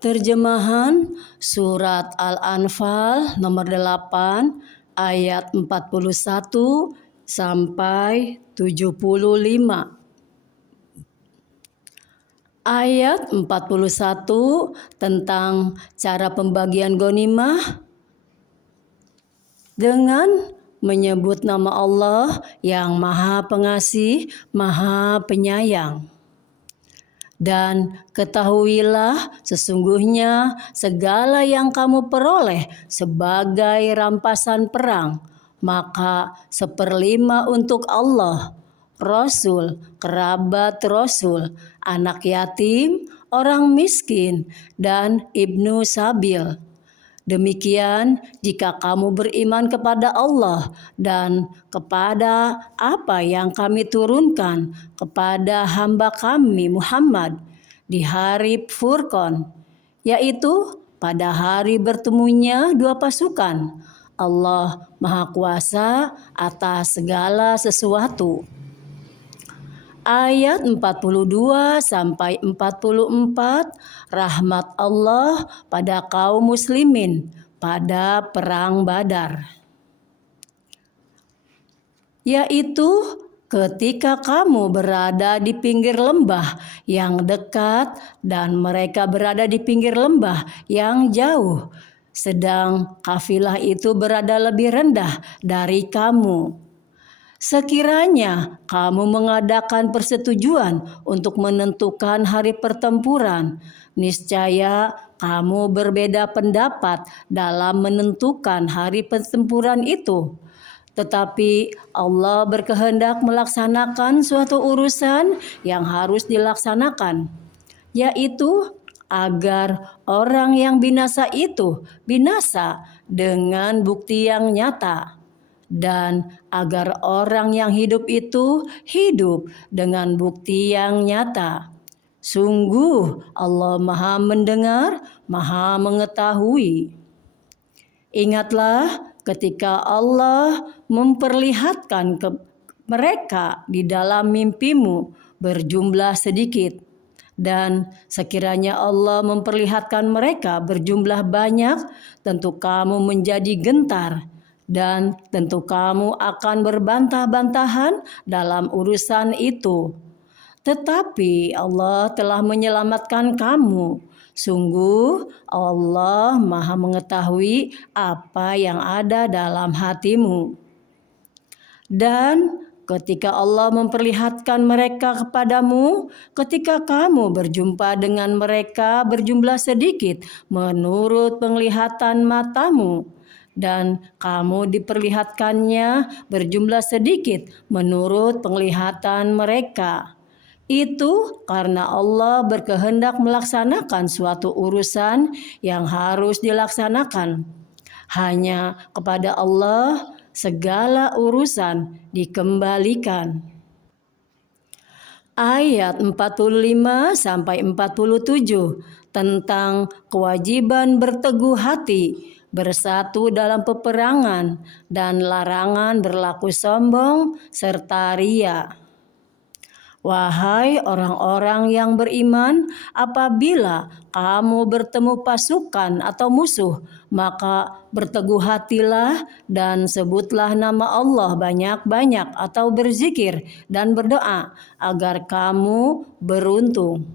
Terjemahan Surat Al-Anfal nomor 8 ayat 41 sampai 75. Ayat 41 tentang cara pembagian ghanimah dengan menyebut nama Allah yang Maha Pengasih, Maha Penyayang. Dan ketahuilah sesungguhnya segala yang kamu peroleh sebagai rampasan perang, maka 1/5 untuk Allah, Rasul, kerabat Rasul, anak yatim, orang miskin, dan ibnu sabil. Demikian jika kamu beriman kepada Allah dan kepada apa yang kami turunkan kepada hamba kami Muhammad di hari Furqan, yaitu pada hari bertemunya dua pasukan. Allah Maha Kuasa atas segala sesuatu. Ayat 42 sampai 44, rahmat Allah pada kaum muslimin pada perang Badar, yaitu ketika kamu berada di pinggir lembah yang dekat dan mereka berada di pinggir lembah yang jauh, sedang kafilah itu berada lebih rendah dari kamu. Sekiranya kamu mengadakan persetujuan untuk menentukan hari pertempuran, niscaya kamu berbeda pendapat dalam menentukan hari pertempuran itu. Tetapi Allah berkehendak melaksanakan suatu urusan yang harus dilaksanakan, yaitu agar orang yang binasa itu binasa dengan bukti yang nyata, dan agar orang yang hidup itu hidup dengan bukti yang nyata. Sungguh Allah Maha Mendengar, Maha Mengetahui. Ingatlah ketika Allah memperlihatkan ke mereka di dalam mimpimu berjumlah sedikit, dan sekiranya Allah memperlihatkan mereka berjumlah banyak, tentu kamu menjadi gentar, dan tentu kamu akan berbantah-bantahan dalam urusan itu. Tetapi Allah telah menyelamatkan kamu. Sungguh Allah Maha Mengetahui apa yang ada dalam hatimu. Dan ketika Allah memperlihatkan mereka kepadamu, ketika kamu berjumpa dengan mereka berjumlah sedikit menurut penglihatan matamu, dan kamu diperlihatkannya berjumlah sedikit menurut penglihatan mereka, itu karena Allah berkehendak melaksanakan suatu urusan yang harus dilaksanakan. Hanya kepada Allah segala urusan dikembalikan. Ayat 45 sampai 47 tentang kewajiban berteguh hati, bersatu dalam peperangan, dan larangan berlaku sombong serta ria. Wahai orang-orang yang beriman, apabila kamu bertemu pasukan atau musuh, maka berteguh hatilah dan sebutlah nama Allah banyak-banyak atau berzikir dan berdoa agar kamu beruntung.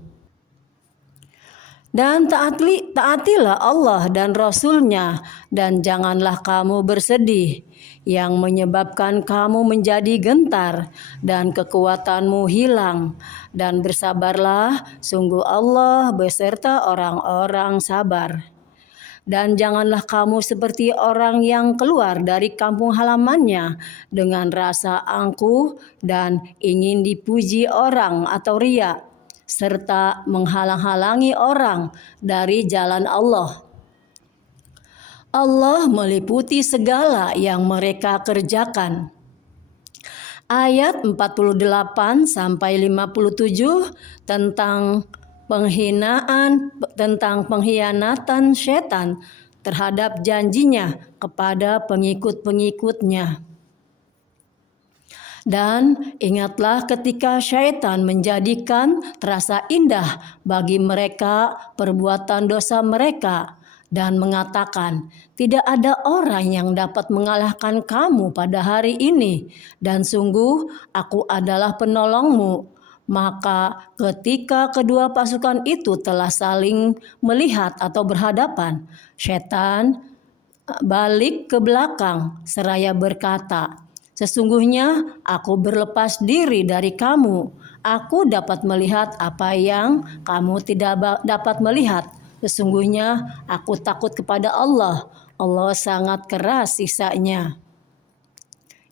Dan taatilah Allah dan Rasul-Nya, dan janganlah kamu bersedih, yang menyebabkan kamu menjadi gentar dan kekuatanmu hilang. Dan bersabarlah, sungguh Allah beserta orang-orang sabar. Dan janganlah kamu seperti orang yang keluar dari kampung halamannya dengan rasa angkuh dan ingin dipuji orang atau ria, serta menghalang-halangi orang dari jalan Allah. Allah meliputi segala yang mereka kerjakan. Ayat 48 sampai 57 tentang pengkhianatan setan terhadap janjinya kepada pengikut-pengikutnya. Dan ingatlah ketika syaitan menjadikan terasa indah bagi mereka perbuatan dosa mereka dan mengatakan, tidak ada orang yang dapat mengalahkan kamu pada hari ini, dan sungguh aku adalah penolongmu. Maka ketika kedua pasukan itu telah saling melihat atau berhadapan, syaitan balik ke belakang seraya berkata, sesungguhnya aku berlepas diri dari kamu. Aku dapat melihat apa yang kamu tidak dapat melihat. Sesungguhnya aku takut kepada Allah. Allah sangat keras siksanya.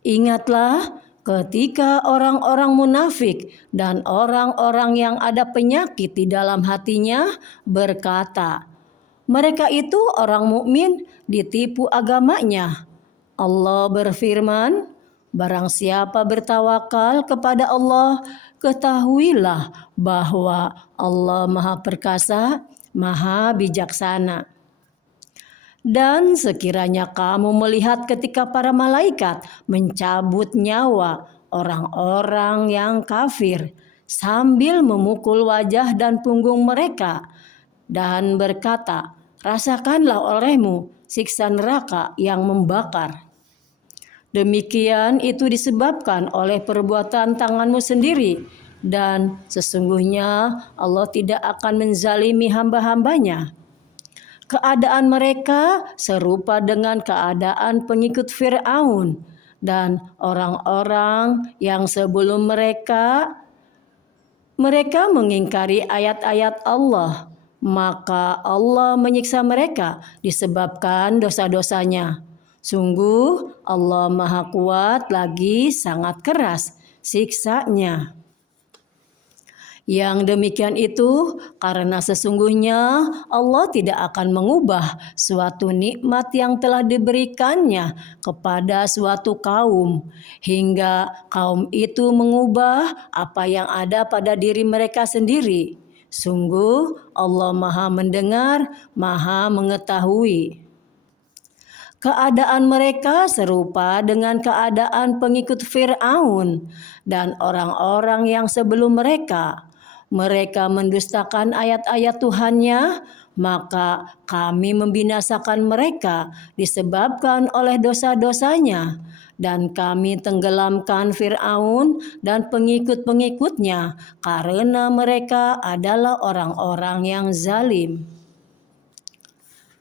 Ingatlah ketika orang-orang munafik dan orang-orang yang ada penyakit di dalam hatinya berkata, mereka itu orang mukmin ditipu agamanya. Allah berfirman, barang siapa bertawakal kepada Allah, ketahuilah bahwa Allah Maha Perkasa, Maha Bijaksana. Dan sekiranya kamu melihat ketika para malaikat mencabut nyawa orang-orang yang kafir sambil memukul wajah dan punggung mereka dan berkata, rasakanlah olehmu siksa neraka yang membakar. Demikian itu disebabkan oleh perbuatan tanganmu sendiri, dan sesungguhnya Allah tidak akan menzalimi hamba-hambanya. Keadaan mereka serupa dengan keadaan pengikut Fir'aun dan orang-orang yang sebelum mereka mengingkari ayat-ayat Allah, maka Allah menyiksa mereka disebabkan dosa-dosanya. Sungguh Allah Maha Kuat lagi sangat keras siksanya. Yang demikian itu karena sesungguhnya Allah tidak akan mengubah suatu nikmat yang telah diberikannya kepada suatu kaum hingga kaum itu mengubah apa yang ada pada diri mereka sendiri. Sungguh Allah Maha mendengar, Maha mengetahui. Keadaan mereka serupa dengan keadaan pengikut Fir'aun dan orang-orang yang sebelum mereka. Mereka mendustakan ayat-ayat Tuhannya, maka kami membinasakan mereka disebabkan oleh dosa-dosanya. Dan kami tenggelamkan Fir'aun dan pengikut-pengikutnya karena mereka adalah orang-orang yang zalim.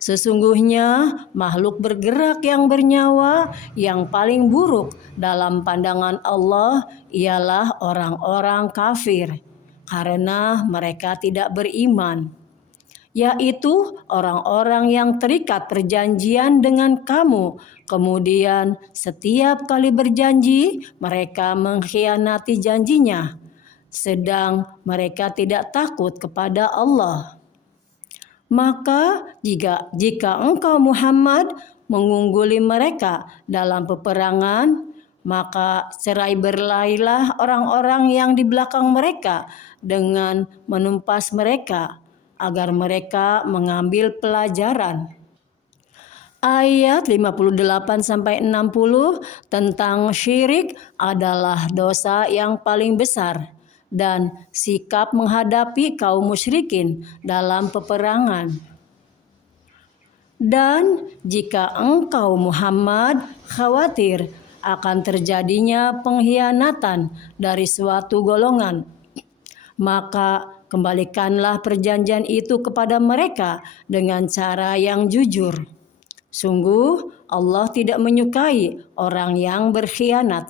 Sesungguhnya makhluk bergerak yang bernyawa yang paling buruk dalam pandangan Allah ialah orang-orang kafir, karena mereka tidak beriman, yaitu orang-orang yang terikat perjanjian dengan kamu. Kemudian setiap kali berjanji mereka mengkhianati janjinya, sedang mereka tidak takut kepada Allah. Maka jika engkau Muhammad mengungguli mereka dalam peperangan, maka cerai berlailah orang-orang yang di belakang mereka dengan menumpas mereka agar mereka mengambil pelajaran. Ayat 58-60 tentang syirik adalah dosa yang paling besar dan sikap menghadapi kaum musyrikin dalam peperangan. Dan jika engkau Muhammad khawatir akan terjadinya pengkhianatan dari suatu golongan, maka kembalikanlah perjanjian itu kepada mereka dengan cara yang jujur. Sungguh Allah tidak menyukai orang yang berkhianat.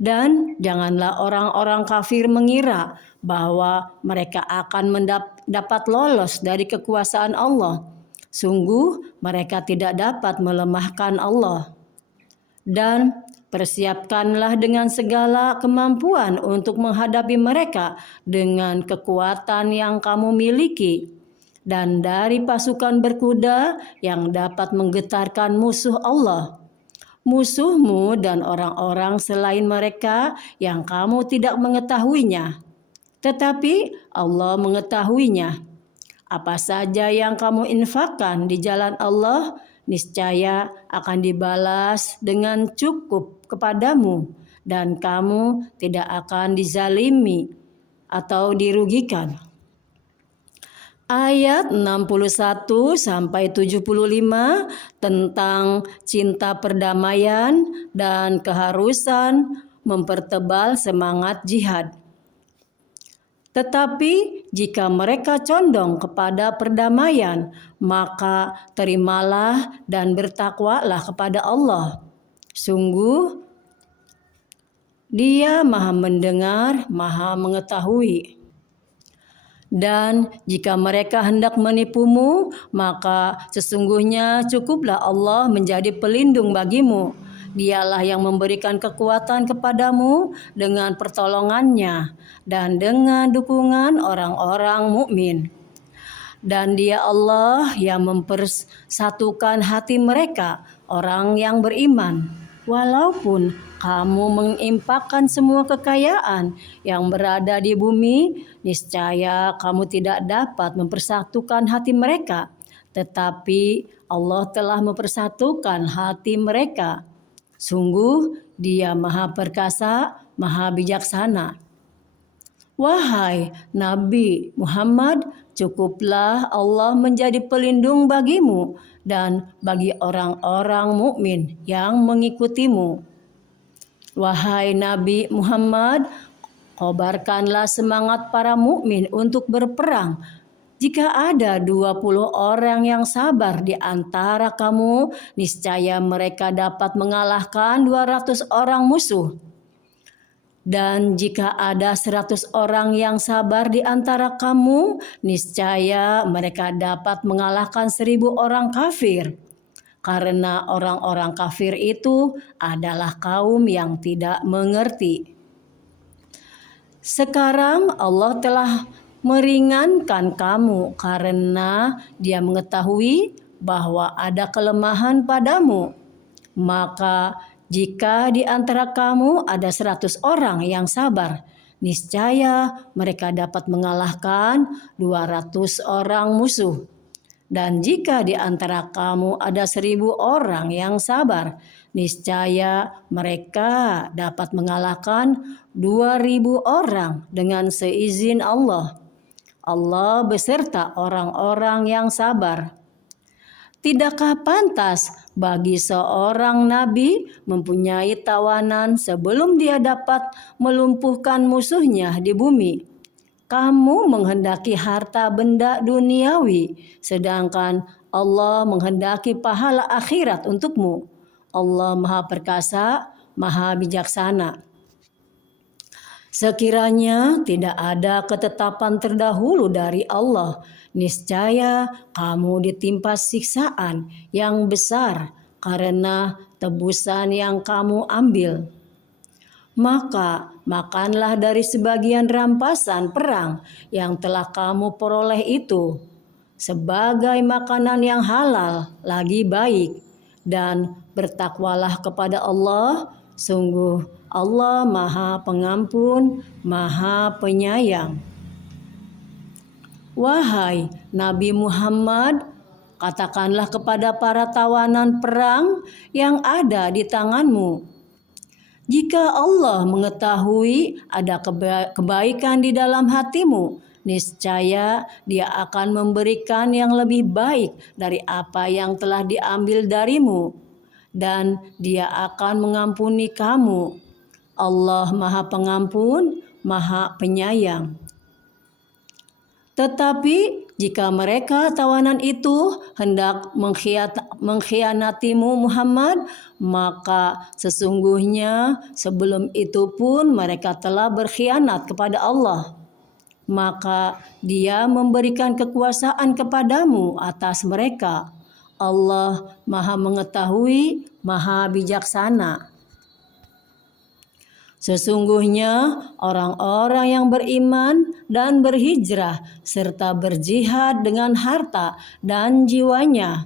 Dan janganlah orang-orang kafir mengira bahwa mereka akan dapat lolos dari kekuasaan Allah. Sungguh mereka tidak dapat melemahkan Allah. Dan persiapkanlah dengan segala kemampuan untuk menghadapi mereka dengan kekuatan yang kamu miliki. Dan dari pasukan berkuda yang dapat menggetarkan musuh Allah. Musuhmu dan orang-orang selain mereka yang kamu tidak mengetahuinya. Tetapi Allah mengetahuinya. Apa saja yang kamu infakkan di jalan Allah, niscaya akan dibalas dengan cukup kepadamu dan kamu tidak akan dizalimi atau dirugikan. Ayat 61 sampai 75 tentang cinta perdamaian dan keharusan mempertebal semangat jihad. Tetapi jika mereka condong kepada perdamaian, maka terimalah dan bertakwalah kepada Allah. Sungguh, Dia Maha mendengar, Maha mengetahui. Dan jika mereka hendak menipumu, maka sesungguhnya cukuplah Allah menjadi pelindung bagimu. Dialah yang memberikan kekuatan kepadamu dengan pertolongannya dan dengan dukungan orang-orang mukmin. Dan Dia Allah yang mempersatukan hati mereka, orang yang beriman. Walaupun kamu mengimpakkan semua kekayaan yang berada di bumi, niscaya kamu tidak dapat mempersatukan hati mereka. Tetapi Allah telah mempersatukan hati mereka. Sungguh Dia Maha Perkasa, Maha Bijaksana. Wahai Nabi Muhammad, cukuplah Allah menjadi pelindung bagimu dan bagi orang-orang mukmin yang mengikutimu. Wahai Nabi Muhammad, kobarkanlah semangat para mukmin untuk berperang. Jika ada 20 orang yang sabar di antara kamu, niscaya mereka dapat mengalahkan 200 orang musuh. Dan jika ada 100 orang yang sabar di antara kamu, niscaya mereka dapat mengalahkan 1000 orang kafir. Karena orang-orang kafir itu adalah kaum yang tidak mengerti. Sekarang Allah telah meringankan kamu karena Dia mengetahui bahwa ada kelemahan padamu. Maka jika di antara kamu ada 100 orang yang sabar, niscaya mereka dapat mengalahkan 200 orang musuh. Dan jika di antara kamu ada 1000 orang yang sabar, niscaya mereka dapat mengalahkan 2000 orang dengan seizin Allah. Allah beserta orang-orang yang sabar. Tidakkah pantas bagi seorang nabi mempunyai tawanan sebelum dia dapat melumpuhkan musuhnya di bumi? Kamu menghendaki harta benda duniawi, sedangkan Allah menghendaki pahala akhirat untukmu. Allah Maha Perkasa, Maha Bijaksana. Sekiranya tidak ada ketetapan terdahulu dari Allah, niscaya kamu ditimpa siksaan yang besar karena tebusan yang kamu ambil. Maka makanlah dari sebagian rampasan perang yang telah kamu peroleh itu sebagai makanan yang halal lagi baik, dan bertakwalah kepada Allah. Sungguh Allah Maha Pengampun, Maha Penyayang. Wahai Nabi Muhammad, katakanlah kepada para tawanan perang yang ada di tanganmu, jika Allah mengetahui ada kebaikan di dalam hatimu, niscaya Dia akan memberikan yang lebih baik dari apa yang telah diambil darimu, dan Dia akan mengampuni kamu. Allah Maha Pengampun, Maha Penyayang. Tetapi jika mereka tawanan itu hendak mengkhianatimu Muhammad, maka sesungguhnya sebelum itu pun mereka telah berkhianat kepada Allah. Maka Dia memberikan kekuasaan kepadamu atas mereka. Allah Maha Mengetahui, Maha Bijaksana. Sesungguhnya orang-orang yang beriman dan berhijrah serta berjihad dengan harta dan jiwanya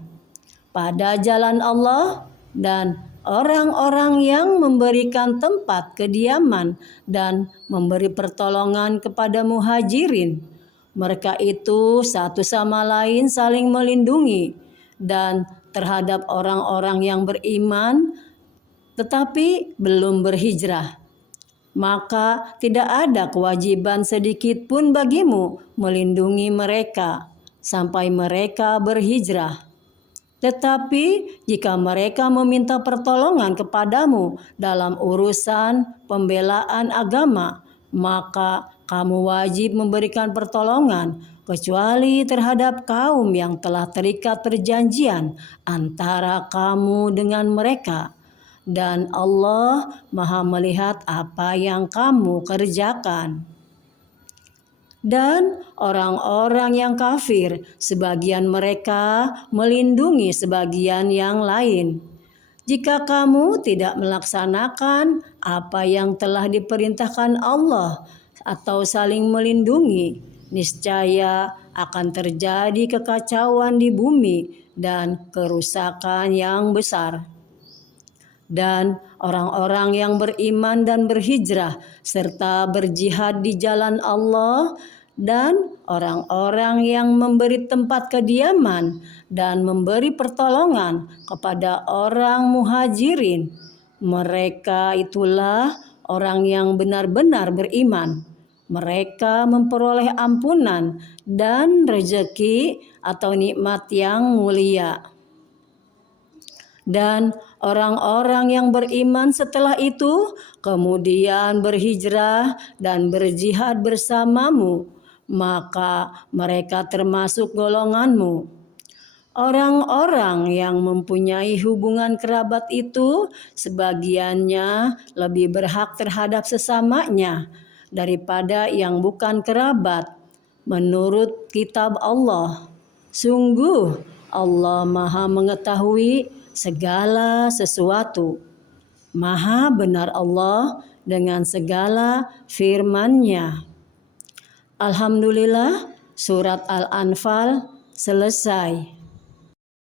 pada jalan Allah, dan orang-orang yang memberikan tempat kediaman dan memberi pertolongan kepada muhajirin, mereka itu satu sama lain saling melindungi. Dan terhadap orang-orang yang beriman tetapi belum berhijrah, maka tidak ada kewajiban sedikit pun bagimu melindungi mereka sampai mereka berhijrah. Tetapi jika mereka meminta pertolongan kepadamu dalam urusan pembelaan agama, maka kamu wajib memberikan pertolongan kecuali terhadap kaum yang telah terikat perjanjian antara kamu dengan mereka. Dan Allah Maha melihat apa yang kamu kerjakan. Dan orang-orang yang kafir, sebagian mereka melindungi sebagian yang lain. Jika kamu tidak melaksanakan apa yang telah diperintahkan Allah atau saling melindungi, niscaya akan terjadi kekacauan di bumi dan kerusakan yang besar. Dan orang-orang yang beriman dan berhijrah serta berjihad di jalan Allah, dan orang-orang yang memberi tempat kediaman dan memberi pertolongan kepada orang muhajirin, mereka itulah orang yang benar-benar beriman. Mereka memperoleh ampunan dan rezeki atau nikmat yang mulia. Dan orang-orang yang beriman setelah itu kemudian berhijrah dan berjihad bersamamu, maka mereka termasuk golonganmu. Orang-orang yang mempunyai hubungan kerabat itu sebagiannya lebih berhak terhadap sesamanya daripada yang bukan kerabat menurut kitab Allah. Sungguh Allah Maha mengetahui segala sesuatu. Maha benar Allah dengan segala firman-Nya. Alhamdulillah, surat Al-Anfal selesai.